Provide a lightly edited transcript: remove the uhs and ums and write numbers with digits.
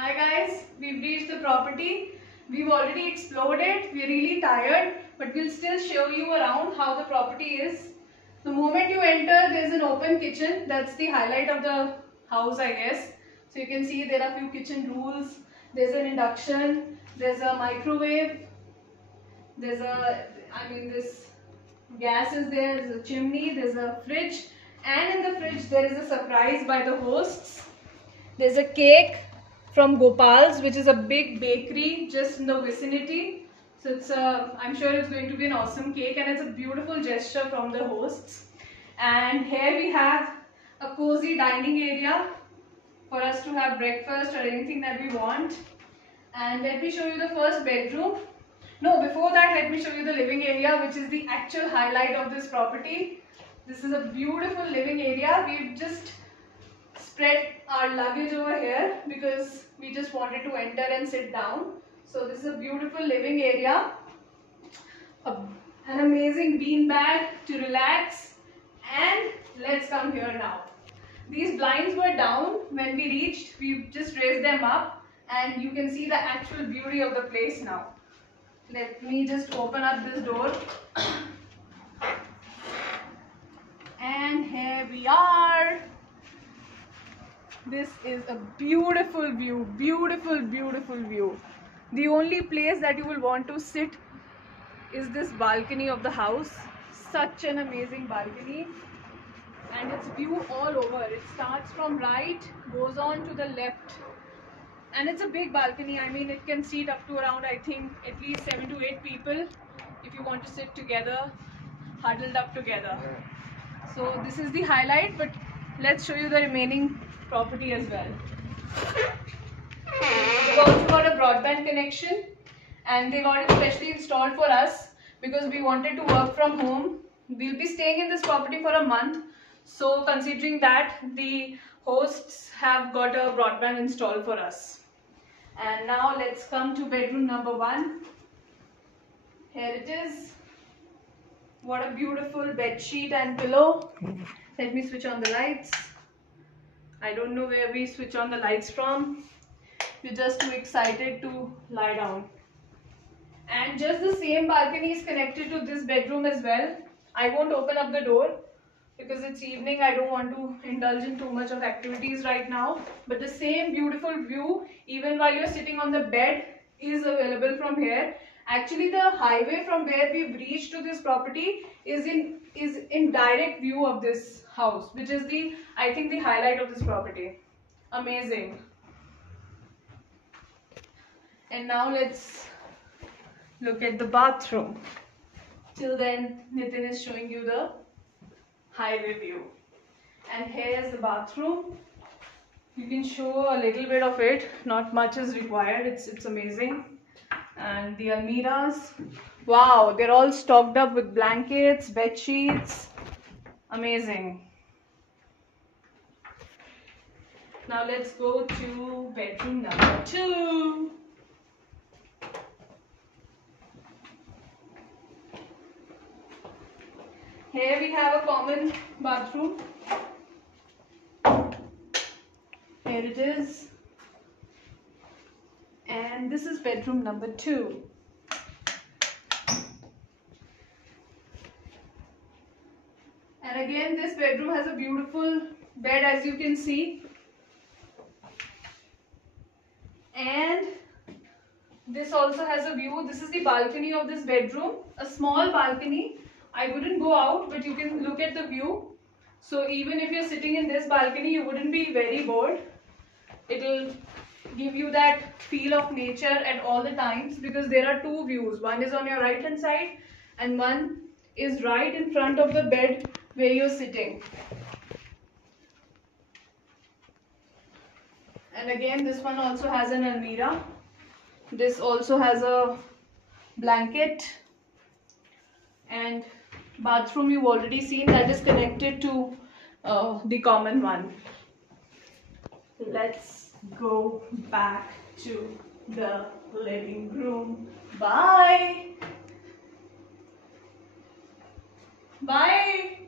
Hi guys, we've reached the property. We've already explored it. We're really tired, but we'll still show you around how the property is. The moment you enter, there's an open kitchen. That's the highlight of the house, I guess. So you can see there are a few kitchen rules. There's an induction, there's a microwave, this gas is there, there's a chimney, there's a fridge, and in the fridge there is a surprise by the hosts. There's a cake from Gopal's, which is a big bakery just in the vicinity. So I'm sure it's going to be an awesome cake, and it's a beautiful gesture from the hosts. And here we have a cozy dining area for us to have breakfast or anything that we want. And let me show you the first bedroom. No, before that, let me show you the living area, which is the actual highlight of this property. This is a beautiful living area. We've just spread our luggage over here because we just wanted to enter and sit down. So this is a beautiful living area. An amazing bean bag to relax. And let's come here now. These blinds were down when we reached. We've just raised them up and you can see the actual beauty of the place now. Let me just open up this door. And here we are. This is a beautiful view, beautiful, beautiful view. The only place that you will want to sit is this balcony of the house. Such an amazing balcony. And it's view all over. It starts from right, goes on to the left. And it's a big balcony. I mean, it can seat up to around, I think, at least 7 to 8 people if you want to sit together, huddled up together. So this is the highlight, but let's show you the remaining property as well. We've also got a broadband connection, and they got it specially installed for us because we wanted to work from home. We'll be staying in this property for a month. So considering that, the hosts have got a broadband installed for us. And now let's come to bedroom number 1. Here it is. What a beautiful bed sheet and pillow. Let me switch on the lights. I don't know where we switch on the lights from. We're just too excited to lie down. And just the same balcony is connected to this bedroom as well. I won't open up the door because it's evening. I don't want to indulge in too much of activities right now. But the same beautiful view, even while you're sitting on the bed, is available from here. Actually, the highway from where we've reached to this property is in direct view of this house, which is I think the highlight of this property. Amazing. And now let's look at the bathroom. Till then, Nitin is showing you the highway view. And here's the bathroom. You can show a little bit of it. Not much is required. It's amazing. And the almiras. Wow, they're all stocked up with blankets, bed sheets. Amazing. Now let's go to bedroom number 2. Here we have a common bathroom. Here it is. And this is bedroom number 2. And again, this bedroom has a beautiful bed, as you can see. And this also has a view. This is the balcony of this bedroom. A small balcony. I wouldn't go out, but you can look at the view. So even if you're sitting in this balcony, you wouldn't be very bored. It'll give you that feel of nature at all the times because there are 2 views. One is on your right hand side and one is right in front of the bed where you're sitting. And again, this one also has an almirah. This also has a blanket. And bathroom you've already seen, that is connected to the common one. Let's go back to the living room. Bye. Bye.